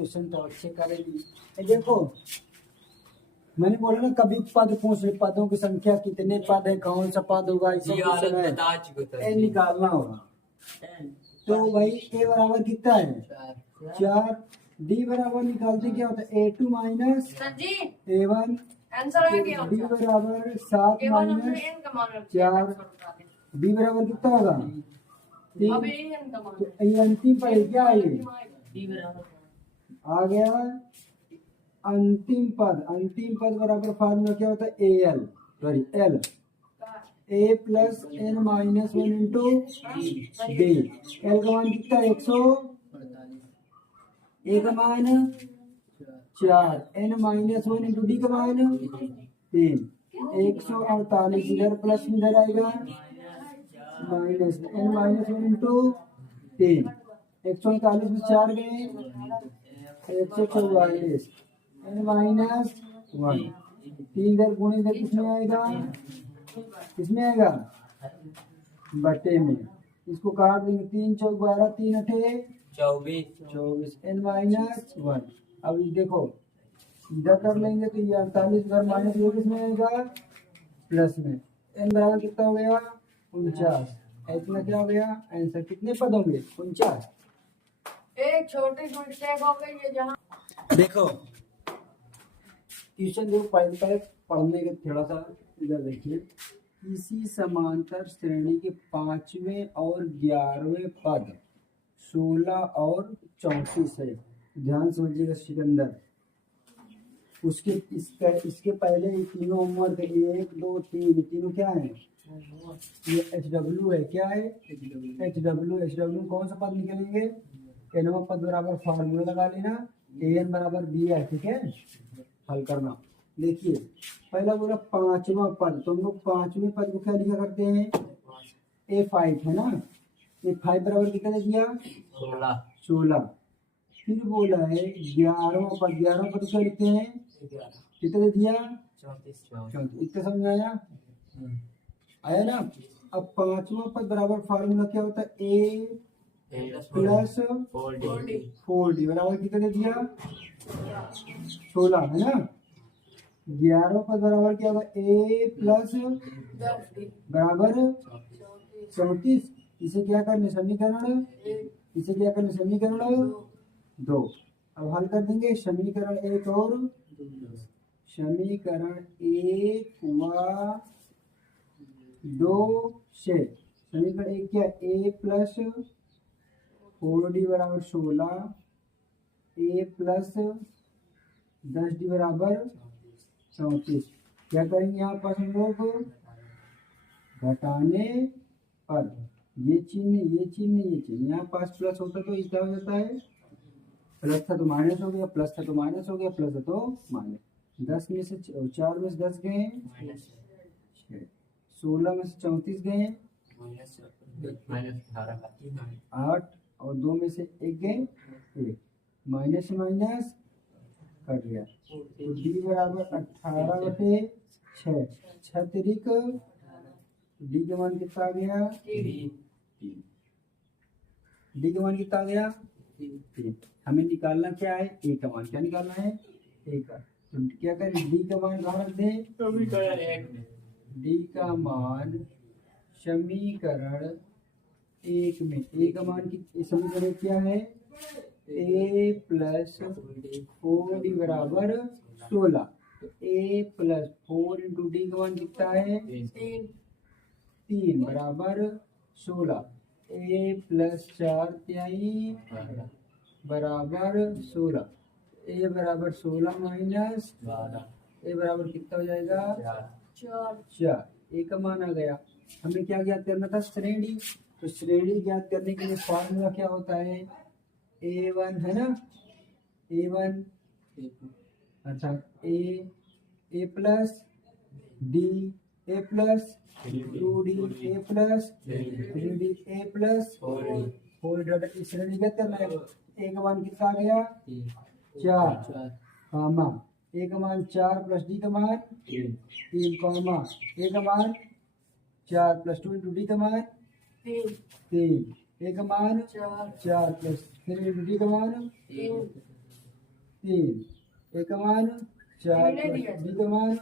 Question तो अच्छे करेगी। देखो मैंने बोला ना कभी पद पूछ रहे, पदों की संख्या कितने पद है, कौन सा पद होगा, ऐसा क्वेश्चन है, ए निकालना होगा। तो भाई ए बराबर कितना है 4, डी बराबर निकालते क्या होता है A2 माइनस A1, डी बराबर 7 माइनस 4, बी बराबर कितना होगा 3। तो ये अंतिम पद क्या है, आ गया अंतिम पद। अंतिम पद बराबर फार्मूला क्या होता है L, sorry L, A plus N minus 1 into D. L का मान कितना है 148, ए का मान 4, एन माइनस 1 इंटू डी का मान 3। 148 इधर प्लस में इधर आएगा माइनस, एन माइनस 1 इंटू 3। 148 में 4 गए 144, एन माइनस 1। 3 इधर गुणे इधर किसमें आएगा, किसमें आएगा बटे में, इसको काट देंगे 3 चौक 12, 3 अठे 24, एन माइनस 1। अब ये देखो इधर कर लेंगे तो ये 48 इधर माइनस ये किसमें आएगा प्लस में। एन बराबर कितना हो गया 49, इतना क्या हो गया आंसर, कितने पद होंगे 49। एक छोटी सी मिस्टेक हो गई है जहाँ देखो ट्यूशन जो पढ़ने के थोड़ा सा इधर देखिए, किसी समांतर श्रेणी के 5वें और 11वें पद 16 और 34 है। ध्यान समझिएगा सिकंदर, उसके इसके पहले ये तीनों होमवर्क 1 2 3 तीनों क्या है, ये HW है, क्या है HW कौन सा पद निकलेंगे, एनवा पद बराबर फार्मूला लगा लेना, an बराबर बी है, ठीक है हल करना। देखिए पहला बोला 5वां पद, तो हम लोग 5वें पद को क्या लिखा करते हैं A5 है ना, A5 बराबर कितना दिया 16। फिर बोला है 11वां पद, 11वां पद क्या लिखते हैं कितना दिया 34। इतना समझ आया, आया ना। अब 5वां पद बराबर फार्मूला क्या होता है A प्लस 4D बराबर कितना दिया 16 है ना। 11वां पद बराबर क्या होगा A प्लस बराबर 34। इसे क्या करने समीकरण, इसे क्या करने समीकरण 2। अब हल कर देंगे समीकरण 1 और समीकरण 1 व 2 से। समीकरण 1 क्या A प्लस 4D बराबर 16, A प्लस 10D बराबर 34। क्या करेंगे यहाँ पर हम लोग घटाने पर, ये चिन्ह ये चिन्ह ये चिन्ह, यहाँ पास प्लस होता तो क्या हो जाता है, प्लस था तो माइनस हो गया, प्लस था तो माइनस हो गया, प्लस है तो माइनस। 10 में से 4 में से 10 गए 16 में से 34 गए 8 और 2 में से 1 गए 1, माइनस से माइनस कट गया। तो डी बराबर 18 बटे 6, 6 तिरिक डी के मान कितना आ गया 3, डी का मान कितना आ गया 3। हमें निकालना क्या है ए का मान, क्या निकालना है ए का। तो क्या करें डी का मान कहाँ रख दें, डी का मान समीकरण 1 में, ए का मान की समीकरण क्या है ए प्लस 4D बराबर 16। तो ए प्लस 4 इंटू डी का मान कितना है 3 बराबर 16। ए प्लस 4 तिहाई बराबर 16, ए बराबर 16 माइनस ए बराबर कितना हो जाएगा 4। ए का मान आ गया। हमें क्या ज्ञात करना था श्रेणी, तो श्रेणी ज्ञात करने के लिए फॉर्मूला क्या होता है A1 है ना, A1 अर्थात ए प्लस डी, ए प्लस 2D, ए प्लस 3D, ए प्लस 4D। श्रेणी ज्ञात करना है। ए का मान कितना आ गया 4 कामा, ए का मान 4 प्लस डी का मान 3 कामा, ए का मान 4 प्लस 2 इंटू डी का मान 3, ए का मान 4 प्लस 3 इंटू डी का मान 3। 3, ए का मान 4 तीन ही है। बी का मान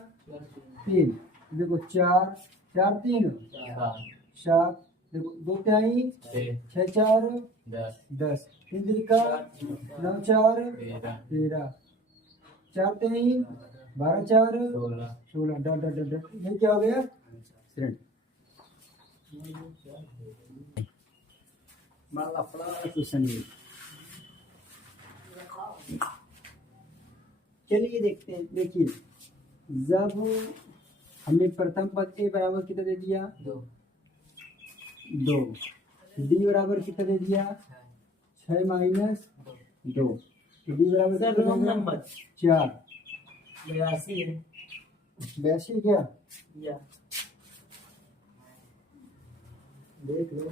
3। देखो 4 4 3 7, देखो 2 तिहाई 6 4 10, 3 तिरिका 9 4 13, 4 तिहाई 12 4 16। डॉट डॉट डॉट डॉट, ये क्या हो गया श्रेणी। माला फला क्वेश्चन ये। चलिए देखते हैं। देखिए जब हमने प्रथम पद ए बराबर कितना दे दिया 2, डी बराबर कितना दे दिया 6 माइनस 2, डी बराबर सर कितना रोंग देगा? नंबर 4। 82 है 82 क्या या देख लो।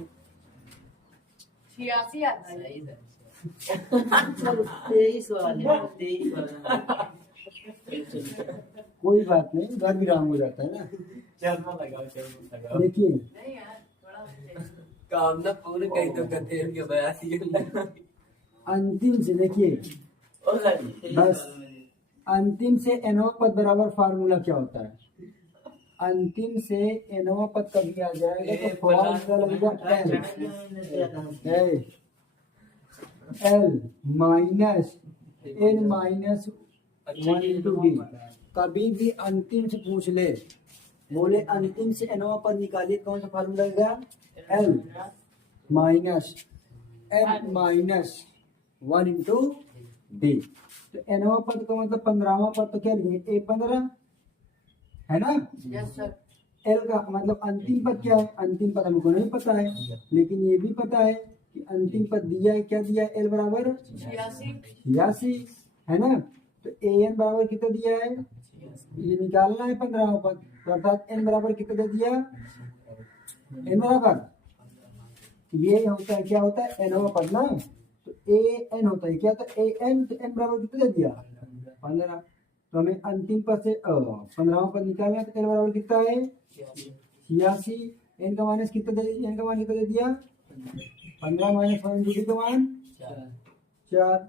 86 आता है। चलो 23 वाले 23 वाला कोई बात नहीं, घर भी राम हो जाता है ना। चलना लगाओ देखिए नहीं यार, थोड़ा सा काम ना पूरे कहीं तो करते हैं के बयासी अंतिम से देखिए, ओ सर बस अंतिम से एनवा पद बराबर फार्मूला क्या होता है? अंतिम से एनवा पद कभी आ जाएगा तो फॉर्मूला लगेगा L minus N minus 1 into D. कभी भी अंतिम से पूछ ले, बोले अंतिम से एनवा पद निकालिए, कौन सा फार्मूला लगेगा? L minus N minus 1 into D. तो एनवा पद का मतलब 15वां पद तो क्या लिखेंगे? A15 है ना। Yes sir. एल का मतलब अंतिम पद क्या है? अंतिम पद हमको नहीं पता है, लेकिन ये भी पता है कि अंतिम पद दिया है, क्या दिया है? एल बराबर 86 86 है ना। तो ए एन बराबर कितना दिया है? ये निकालना है 15वां पद, तो अर्थात एन बराबर कितना दे दिया? एन बराबर ये होता है, क्या होता है? एनवा पद ना। तो ए एन होता है, क्या होता है? A N. तो एन बराबर कितना दे दिया? 15। तो हमें अंतिम पद से 15वां पद निकालना है, तो एन बराबर कितना है? 86। एन का माइनस कितना दे? एन का मान कितना दे दिया? 15 माइनस 1 डी का मान 4।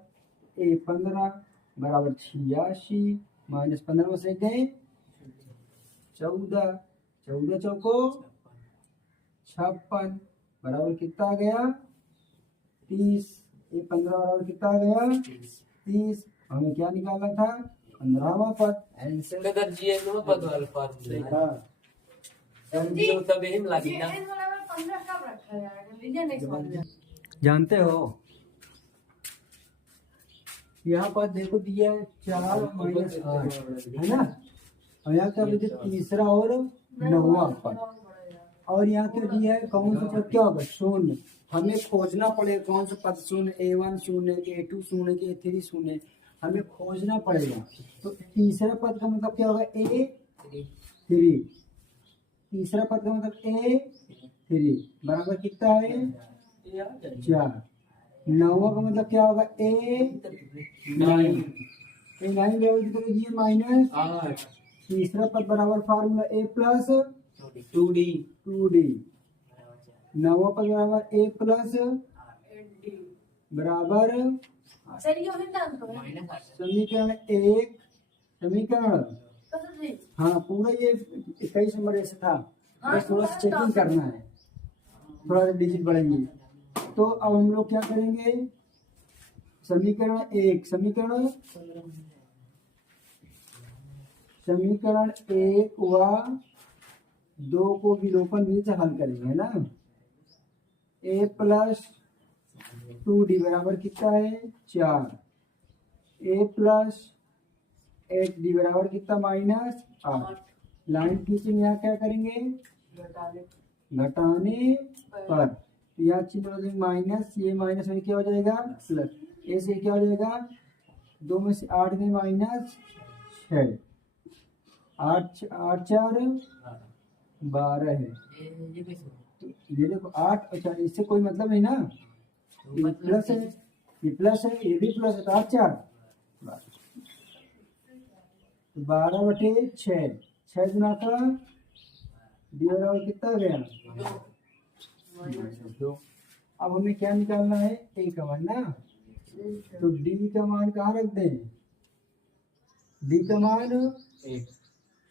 ए 15 बराबर 86 माइनस 15 में से गए 14, 14 चौको 56 बराबर कितना आ गया? 30। ये 15 बराबर कितना आ गया? 30। हमें क्या निकालना था? 15वां पद। कदर जीएन में पदवाल फार्मूला हाँ समझियो तब यही लगी ना एन बराबर 15 कब रखा जाएगा? लीजिए नेक्स्ट वाला। जानते हो, यहाँ पर देखो दिया है 4 माइनस 8 है ना, और यहाँ क्या बोलते तीसरा और 9वां पद, और यहाँ क्या दिया है? कौन सा पद क्या होगा? शून्य। हमें खोजना पड़ेगा कौन सा पद शून्य, A1 शून्य, A2 शून्य, A3 शून्य, हमें खोजना पड़ेगा। तो तीसरा पद का मतलब क्या होगा? A3। तीसरा पद का मतलब A3 बराबर कितना है? 4। 9वां का मतलब क्या होगा? A9। A9 बराबर कितना दिया? माइनस 8 तीसरा पद बराबर formula A plus 2D 2D। 9वां पद बराबर A प्लस बराबर सर ये होता है तो है। समीकरण 1 समीकरण तो सर जी हाँ पूरा ये 21 नंबर ऐसे था, बस थोड़ा सा चेकिंग करना है, थोड़ा सा डिजिट बढ़ेंगे। तो अब हम लोग क्या करेंगे? समीकरण 1 समीकरण 1 व 2 को विलोपन विधि से हल करेंगे ना। A प्लस 2D बराबर कितना है? 4। A प्लस 8D बराबर कितना? माइनस 8। लाइन खींचेंगे, यहाँ क्या करेंगे? घटाने पर, तो यहाँ चिन्ह बदलेंगे माइनस, ये माइनस में क्या हो जाएगा? प्लस। ए से क्या हो जाएगा? 2 में से 8 में माइनस 6, 8 8 4 12 है। तो ये देखो 8, अच्छा इससे कोई मतलब नहीं ना, ये प्लस है, ये प्लस है, ये भी प्लस है, तो 8 4 12/6, 6 गुना का डी बराबर कितना गया? 2। अब हमें क्या निकालना है? ए का मान ना, तो डी का मान कहाँ रख दें? डी का मान एक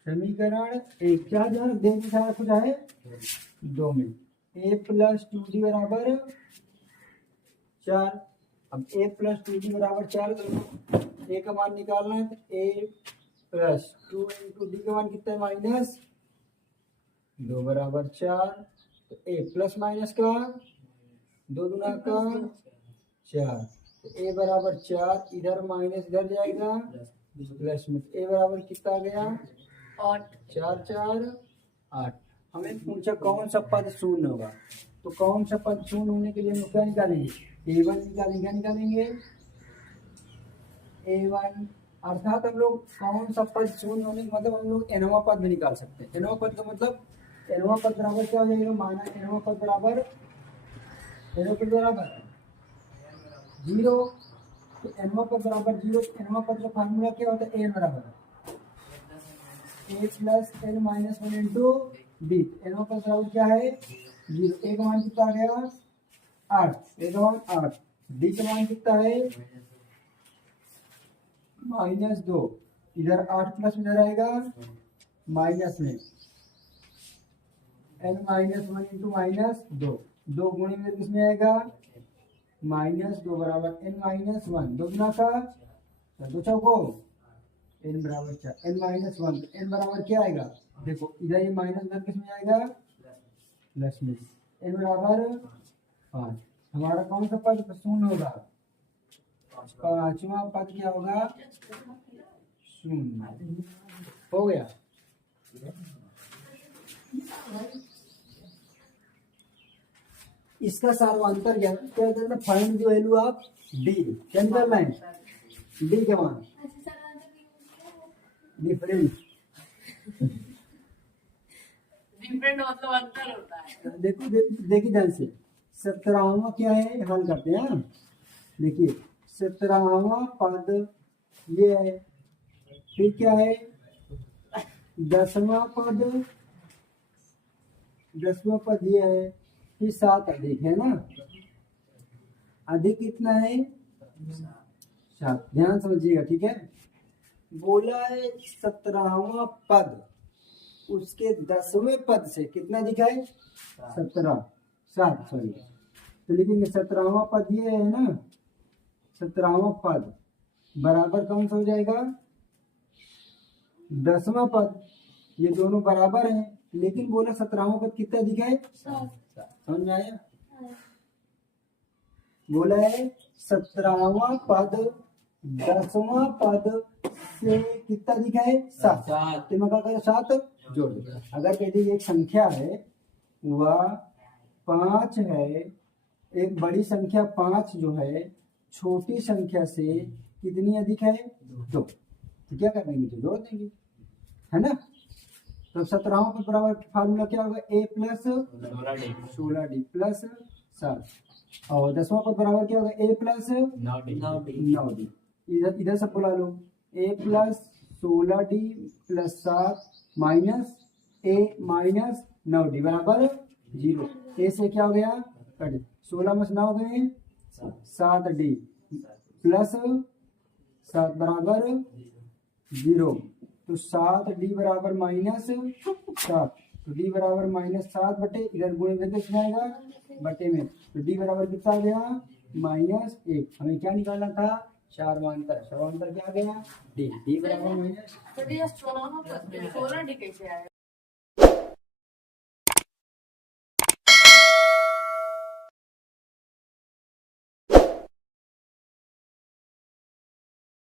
समीकरण एक, क्या जहाँ दे के सारा कुछ है 2 में a प्लस 2d बराबर 4। अब a प्लस 2d बराबर 4, तो a का मान निकालना है, तो a प्लस 2 इंटू डी का मान कितना है -2 बराबर 4। तो a प्लस माइनस का 2 दूना का 4, तो a बराबर 4, इधर माइनस इधर जाएगा प्लस में, तो a बराबर कितना आ गया 8 4 4 8। हमें पूछा कौन सा पद शून्य होगा, तो कौन सा पद शून्य होने के लिए हम लोग क्या निकालेंगे, a1 निकालेंगे। क्या निकालेंगे a1, अर्थात हम लोग कौन सा पद शून्य होने का मतलब हम लोग nवां पद भी निकाल सकते हैं। nवां पद का मतलब nवां पद बराबर क्या हो जाएगा, माना nवां पद बराबर 0, तो nवां पद बराबर 0, तो nवां पद का फार्मूला क्या होता है, n बराबर a plus n minus 1 into D. nवां पद बराबर क्या है 0, a का मान कितना आ गया 8, a का मान 8, डी का मान कितना है -2, इधर 8 प्लस इधर आएगा माइनस में n माइनस 1 इंटू -2, 2 गुणे में किसमें आएगा -2 बराबर n माइनस 1, 2 गुना का 2 चौको n बराबर 4, n माइनस 1, n बराबर क्या आएगा, देखो इधर ये माइनस इधर किसमें आएगा प्लस में, n बराबर 5। हमारा कौन सा पद शून्य होगा, पांचवा पद क्या होगा शून्य। हो गया। इसका सार्वंतर क्या क्या करना, find the value of D. क्या निकालना है, डी के मान डिफरेंस। डिफरेंट मतलब अंतर होता है। देखो देखिए ध्यान से, 17वां क्या है, हल करते हैं। देखिए 17वां पद ये है, फिर क्या है 10वां पद ये है, फिर 7 अधिक है ना, अधिक कितना है 7, ध्यान समझिएगा ठीक है। बोला है 17वां पद, उसके 10वें पद से कितना दिखा है 7 सॉरी, तो लिखेंगे 17वां पद ये है ना, 17वां पद बराबर कौन सा हो जाएगा 10वां पद, ये दोनों बराबर हैं, लेकिन बोला 17वां पद कितना दिखा है 7। समझ में आया, बोला है 17वां पद 10वां पद से कितना दिखा है 7, तो मैं क्या करूं 7 जोड़ दो। अगर यदि एक संख्या है वह 5 है, एक बड़ी संख्या 5 जो है छोटी संख्या से कितनी अधिक है 2, तो क्या कर देंगे, तो जोड़ देंगे है ना। तो 17वां पद बराबर फार्मूला क्या होगा, a प्लस 16d प्लस 7, और 10वां पद बराबर क्या होगा a प्लस 9d। इधर सब बुला लो, a plus 16d plus 7 minus a minus 9d बराबर 0। a से क्या हो गया कट, 16 में 9 गए 7d प्लस 7 बराबर 0, तो 7d बराबर -7, तो d बराबर -7 बटे इधर गुणे करके कितना आएगा बटे में, तो d बराबर कितना आ गया -1। हमें क्या निकालना था सार्वंतर, सार्वंतर क्या आ गया d, d बराबर तो ये 16 कैसे आएगा।